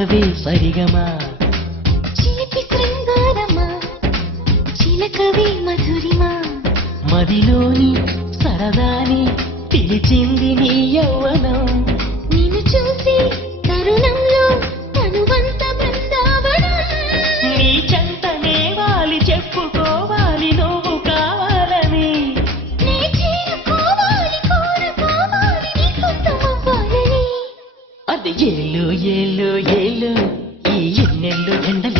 పలకవే సరిగమా చిలిపి శృంగారమా చిలకవే మధురిమా మదిలోని సరదాని పిలిచింది నీ యౌవనం నిన్ను చూసి తరుణంలో తనువంత బృందావనం నీ చెంతనే వాలి చెప్పుకోవాలి నువ్వు కావాలని నీ చేరుకోవాలి కోరుకోవాలి నీ సొంతమవ్వాలని అది ఏలు ఏలు ఏలు ఈ ఎన్నెల్లు ఎండలు